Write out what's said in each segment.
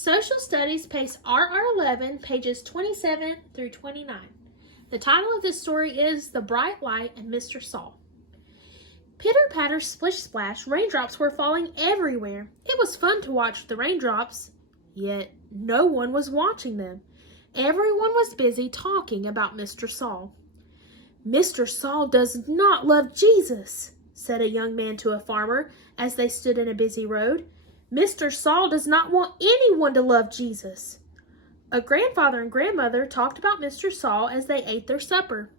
Social Studies, Pace RR11, pages 27 through 29. The title of this story is The Bright Light and Mr. Saul. Pitter-patter, splish-splash, raindrops were falling everywhere. It was fun to watch the raindrops, yet no one was watching them. Everyone was busy talking about Mr. Saul. "Mr. Saul does not love Jesus," said a young man to a farmer as they stood in a busy road. "Mr. Saul does not want anyone to love Jesus." A grandfather and grandmother talked about Mr. Saul as they ate their supper.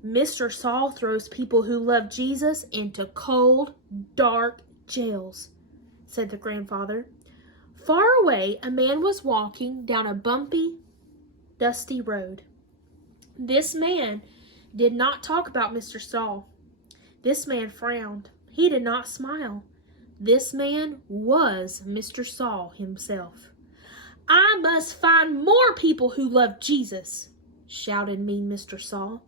"Mr. Saul throws people who love Jesus into cold, dark jails," said the grandfather. Far away, a man was walking down a bumpy, dusty road. This man did not talk about Mr. Saul. This man frowned. He did not smile. This man was Mr. Saul himself. "I must find more people who love Jesus," shouted mean Mr. Saul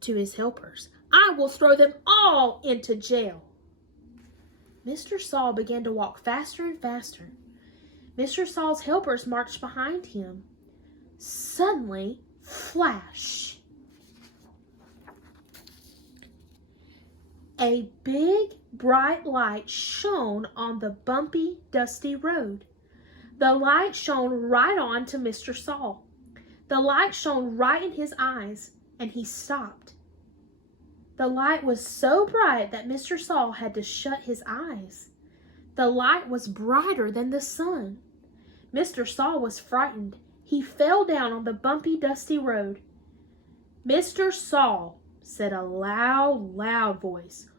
to his helpers. "I will throw them all into jail." Mr. Saul began to walk faster and faster. Mr. Saul's helpers marched behind him. Suddenly, flash! A big, bright light shone on the bumpy, dusty road. The light shone right on to Mr. Saul. The light shone right in his eyes, and he stopped. The light was so bright that Mr. Saul had to shut his eyes. The light was brighter than the sun. Mr. Saul was frightened. He fell down on the bumpy, dusty road. "Mr. Saul," said a loud, loud voice,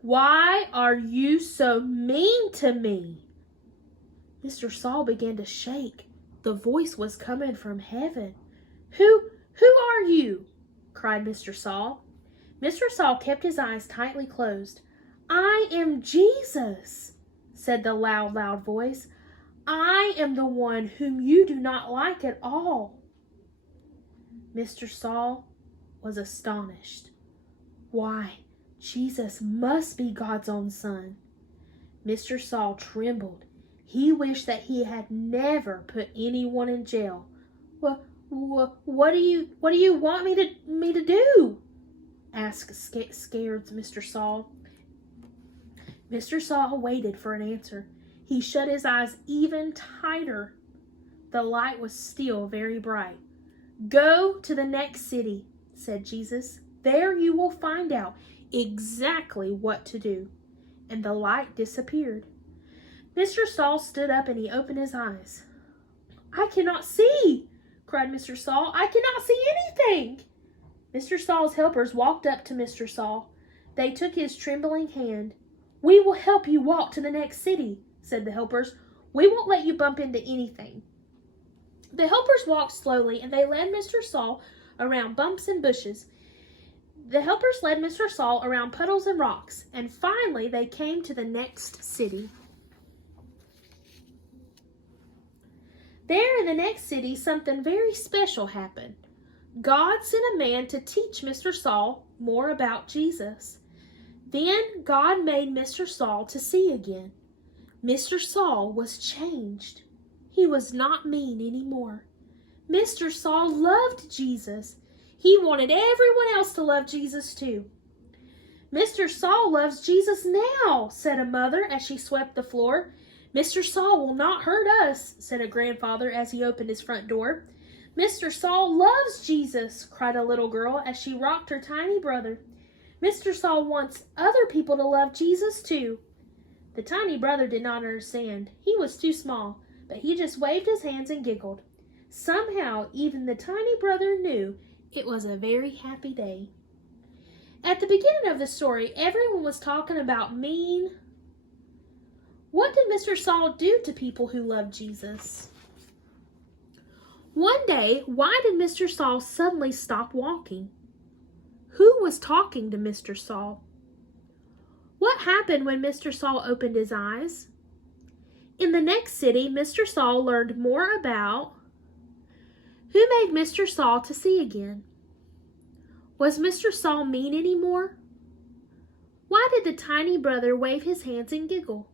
"why are you so mean to me?" Mr. Saul began to shake. The voice was coming from heaven. Who are you?" cried Mr. Saul. Mr. Saul kept his eyes tightly closed. "I am Jesus," said the loud, loud voice. "I am the one whom you do not like at all." Mr. Saul was astonished. Why, Jesus must be God's own son. Mr. Saul trembled. He wished that he had never put anyone in jail. What do you want me to do?" asked scared Mr. Saul. Mr. Saul waited for an answer. He shut his eyes even tighter. The light was still very bright. "Go to the next city," said Jesus. "There you will find out exactly what to do." And the light disappeared. Mr. Saul stood up and he opened his eyes. "I cannot see," cried Mr. Saul. "I cannot see anything." Mr. Saul's helpers walked up to Mr. Saul. They took his trembling hand. "We will help you walk to the next city," said the helpers. "We won't let you bump into anything." The helpers walked slowly and they led Mr. Saul around bumps and bushes. The helpers led Mr. Saul around puddles and rocks, and finally they came to the next city. There in the next city, something very special happened. God sent a man to teach Mr. Saul more about Jesus. Then God made Mr. Saul to see again. Mr. Saul was changed. He was not mean anymore. Mr. Saul loved Jesus. He wanted everyone else to love Jesus too. "Mr. Saul loves Jesus now," said a mother as she swept the floor. "Mr. Saul will not hurt us," said a grandfather as he opened his front door. "Mr. Saul loves Jesus," cried a little girl as she rocked her tiny brother. "Mr. Saul wants other people to love Jesus too." The tiny brother did not understand. He was too small, but he just waved his hands and giggled. Somehow, even the tiny brother knew it was a very happy day. At the beginning of the story, everyone was talking about mean. What did Mr. Saul do to people who loved Jesus? One day, why did Mr. Saul suddenly stop walking? Who was talking to Mr. Saul? What happened when Mr. Saul opened his eyes? In the next city, Mr. Saul learned more about who made Mr. Saul to see again. Was Mr. Saul mean anymore? Why did the tiny brother wave his hands and giggle?